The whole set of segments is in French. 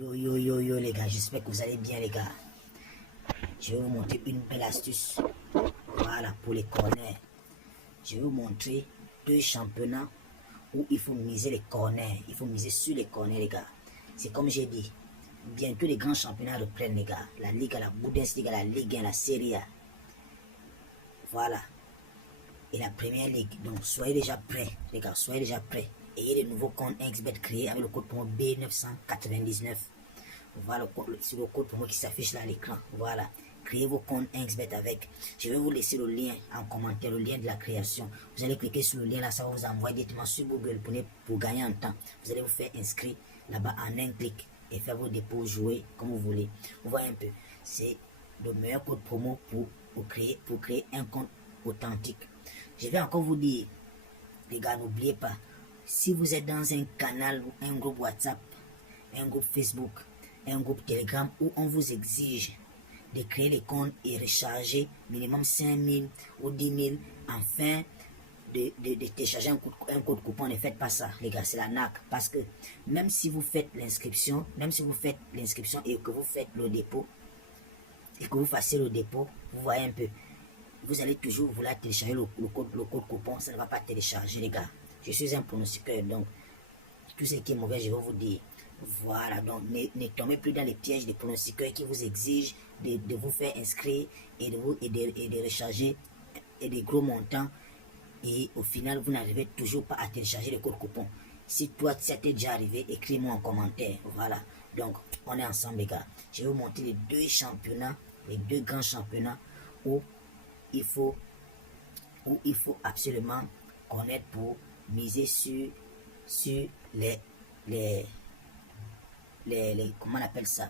Yo yo yo yo les gars, j'espère que vous allez bien les gars. Je vais vous montrer une belle astuce. Voilà, pour les corners. Je vais vous montrer deux championnats où il faut miser les corners. Il faut miser sur les corners les gars. C'est comme j'ai dit, bientôt les grands championnats reprennent les gars. La Liga, la Bundesliga, la Ligue 1, la Serie A. Voilà. Et la Première Ligue. Donc soyez déjà prêts les gars, soyez déjà prêts. Ayez de nouveaux comptes XBet créés avec le code promo B999. Voilà, c'est le code promo qui s'affiche là à l'écran. Voilà, créez vos comptes XBet avec. Je vais vous laisser le lien en commentaire, le lien de la création. Vous allez cliquer sur le lien là, ça va vous envoyer directement sur Google pour gagner en temps. Vous allez vous faire inscrire là-bas en un clic et faire vos dépôts, jouer comme vous voulez. Vous voyez un peu, c'est le meilleur code promo pour créer un compte authentique. Je vais encore vous dire, les gars, n'oubliez pas, si vous êtes dans un canal ou un groupe WhatsApp, un groupe Facebook, un groupe Telegram où on vous exige de créer les comptes et recharger minimum 5 000 ou 10 000 afin de télécharger un code coupon, ne faites pas ça les gars, c'est la NAC. Parce que même si vous faites l'inscription, et que vous faites le dépôt, et que vous fassiez le dépôt, vous voyez un peu, vous allez toujours vouloir télécharger le code coupon, ça ne va pas télécharger les gars. Je suis un pronostiqueur, donc tout ce qui est mauvais, je vais vous dire. Voilà, donc ne tombez plus dans les pièges des pronostiqueurs qui vous exigent de vous faire inscrire et de recharger des gros montants. Et au final, vous n'arrivez toujours pas à télécharger le code coupon. Si toi, ça t'est déjà arrivé, écris-moi en commentaire. Voilà, donc on est ensemble les gars. Je vais vous montrer les deux championnats, les deux grands championnats où il faut absolument connaître pour miser sur les comment on appelle ça,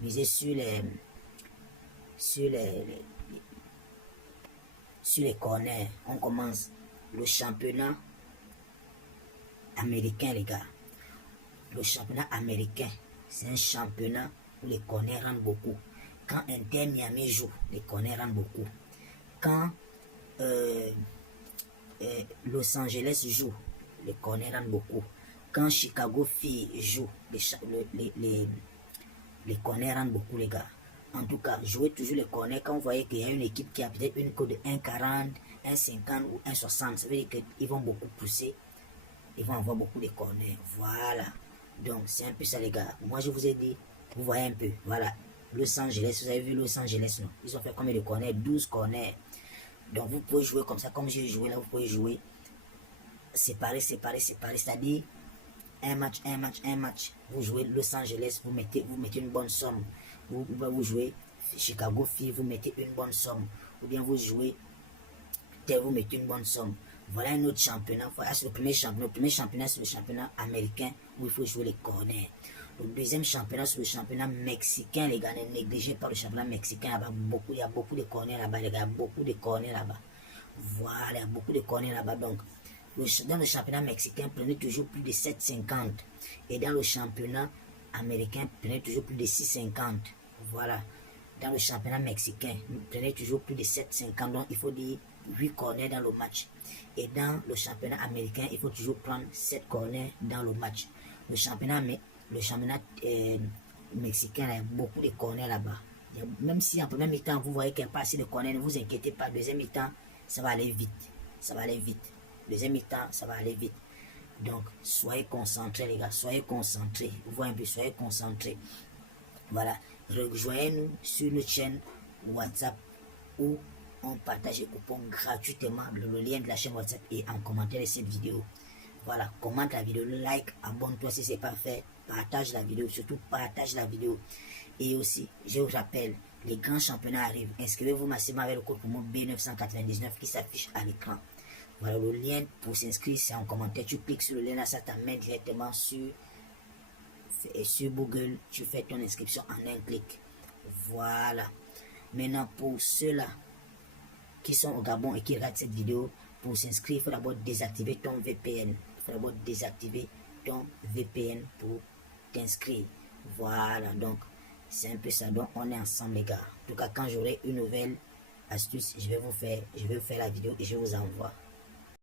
miser sur les corners. On commence le championnat américain les gars. Le championnat américain, c'est un championnat où les corners rentrent beaucoup. Quand Inter Miami joue, les corners rentrent beaucoup. Quand Los Angeles joue, les corners rentrent beaucoup. Quand Chicago Fire joue, les corners rentrent beaucoup les gars. En tout cas, jouez toujours les corners quand vous voyez qu'il y a une équipe qui a peut-être une cote de 1,40, 1,50 ou 1,60. Ça veut dire qu'ils vont beaucoup pousser. Ils vont avoir beaucoup de corners. Voilà. Donc, c'est un peu ça les gars. Moi, je vous ai dit, vous voyez un peu. Voilà. Los Angeles, vous avez vu Los Angeles, non? Ils ont fait combien de corners? 12 corners. Donc, vous pouvez jouer comme ça. Comme j'ai joué là, vous pouvez jouer séparé. C'est-à-dire, un match. Vous jouez Los Angeles, vous mettez une bonne somme. Vous jouez Chicago Fire, vous mettez une bonne somme. Ou bien vous jouez Tel, vous mettez une bonne somme. Voilà un autre championnat. Voilà, c'est le premier championnat. Le premier championnat, c'est le championnat américain où il faut jouer les corners. Le deuxième championnat, c'est le championnat mexicain, les gars. Ne négligez pas le championnat mexicain là-bas. Il y a beaucoup de corners là-bas, les gars. Beaucoup de corners là-bas. Voilà, il y a beaucoup de corners là-bas. Donc, dans le championnat mexicain, prenez toujours plus de 7,50. Et dans le championnat américain, prenez toujours plus de 6,50. Voilà. Dans le championnat mexicain, prenez toujours plus de 7,50. Donc, il faut dire 8 corners dans le match. Et dans le championnat américain, il faut toujours prendre 7 corners dans le match. Le championnat mexicain, il y a beaucoup de corners là-bas. Même si en premier mi-temps, vous voyez qu'il n'y a pas assez de corners, ne vous inquiétez pas. Deuxième mi-temps, ça va aller vite. Ça va aller vite. Deuxième mi-temps, ça va aller vite. Donc, soyez concentrés, les gars. Soyez concentrés. Vous voyez un peu, soyez concentrés. Voilà. Rejoignez-nous sur notre chaîne WhatsApp où on partage les coupons gratuitement. Le lien de la chaîne WhatsApp est en commentaire de cette vidéo. Voilà. Commente la vidéo, like, abonne-toi si ce n'est pas fait. Partage la vidéo. Surtout, partage la vidéo. Et aussi, je vous rappelle, les grands championnats arrivent. Inscrivez-vous massivement avec le code promo B999 qui s'affiche à l'écran. Voilà, le lien pour s'inscrire, c'est en commentaire. Tu cliques sur le lien là, ça t'amène directement sur Google. Tu fais ton inscription en un clic. Voilà. Maintenant, pour ceux-là qui sont au Gabon et qui regardent cette vidéo, pour s'inscrire, il faut d'abord désactiver ton VPN. Il faut d'abord désactiver ton VPN pour t'inscrire. Voilà, donc c'est un peu ça. Donc, on est ensemble, les gars. En tout cas, quand j'aurai une nouvelle astuce, je vais vous faire la vidéo et je vous envoie.